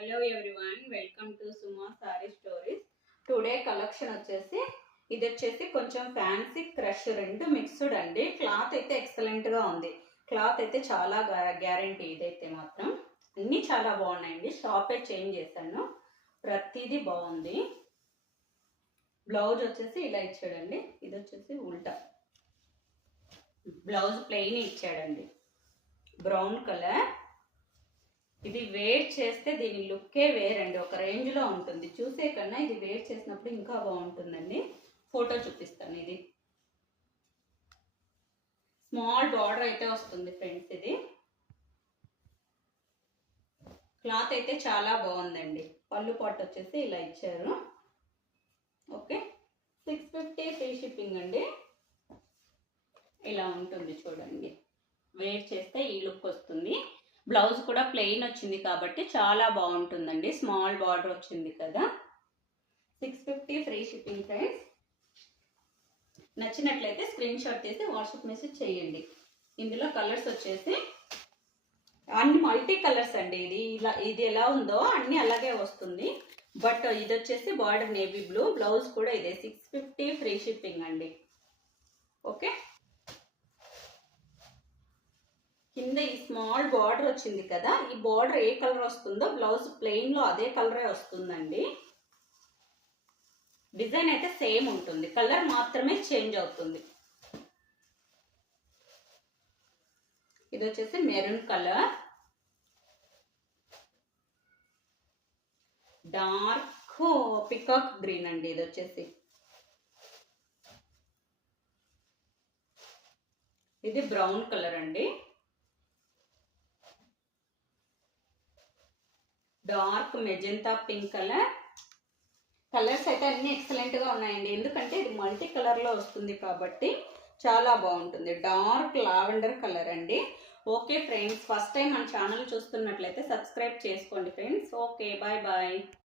Hello everyone, welcome to Suma sorry stories. Today collection వచ్చేసి ఇది వచ్చేసి కొంచెం ఫ్యాన్సీ క్రష్ రెండు మిక్స్డ్ అండి. క్లాత్ అయితే ఎక్సలెంట్ గా ఉంది. క్లాత్ అయితే చాలా గ్యారంటీ. ఇదైతే మాత్రం అన్నీ చాలా బాగున్నాయండి. షాపే చేంజ్ చేశాను, ప్రతిదీ బాగుంది. బ్లౌజ్ వచ్చేసి ఇలా ఇచ్చాడండి. ఇది వచ్చేసి ఉల్టా బ్లౌజ్ ప్లెయిన్ ఇచ్చాడండి, బ్రౌన్ కలర్. ఇది వేర్ చేస్తే దీని లుక్కే వేరండి, ఒక రేంజ్ లో ఉంటుంది. చూసే కన్నా ఇది వేర్ చేసినప్పుడు ఇంకా బాగుంటుందండి. ఫోటో చూపిస్తాను. ఇది స్మాల్ బార్డర్ అయితే వస్తుంది ఫ్రెండ్స్. ఇది క్లాత్ అయితే చాలా బాగుందండి. పళ్ళు పాటు వచ్చేసి ఇలా ఇచ్చారు. ఓకే, 650 ఫ్రీ షిప్పింగ్ అండి. ఇలా ఉంటుంది చూడండి. వేర్ చేస్తే ఈ లుక్ వస్తుంది. బ్లౌజ్ కూడా ప్లెయిన్ వచ్చింది కాబట్టి చాలా బాగుంటుందండి. స్మాల్ బార్డర్ వచ్చింది కదా. 650 ఫ్రీ షిప్పింగ్ ఫ్రెండ్స్. నచ్చినట్లయితే స్క్రీన్ షాట్ తీసి వాట్సాప్ మెసేజ్ చేయండి. ఇందులో కలర్స్ వచ్చేసి అన్ని మల్టీ కలర్స్ అండి. ఇది ఎలా ఉందో అన్ని అలాగే వస్తుంది. బట్ ఇది వచ్చేసి బార్డర్ నేవీ బ్లూ, బ్లౌజ్ కూడా ఇదే. 650 ఫ్రీ షిప్పింగ్ అండి. ఓకే, కింద ఈ స్మాల్ బార్డర్ వచ్చింది కదా, ఈ బార్డర్ ఏ కలర్ వస్తుందో బ్లౌజ్ ప్లెయిన్ లో అదే కలరే వస్తుందండి. డిజైన్ అయితే సేమ్ ఉంటుంది, కలర్ మాత్రమే చేంజ్ అవుతుంది. ఇది వచ్చేసి maroon colour, dark peacock green అండి. ఇది వచ్చేసి ఇది బ్రౌన్ కలర్ అండి, dark magenta pink colour. Colours అయితే అన్ని ఎక్సలెంట్ గా ఉన్నాయండి, ఎందుకంటే ఇది మల్టీ కలర్ లో వస్తుంది కాబట్టి చాలా బాగుంటుంది. డార్క్ లావెండర్ కలర్ అండి. ఓకే ఫ్రెండ్స్, ఫస్ట్ టైం మన ఛానల్ చూస్తున్నట్లయితే సబ్స్క్రైబ్ చేసుకోండి ఫ్రెండ్స్. Okay, bye bye.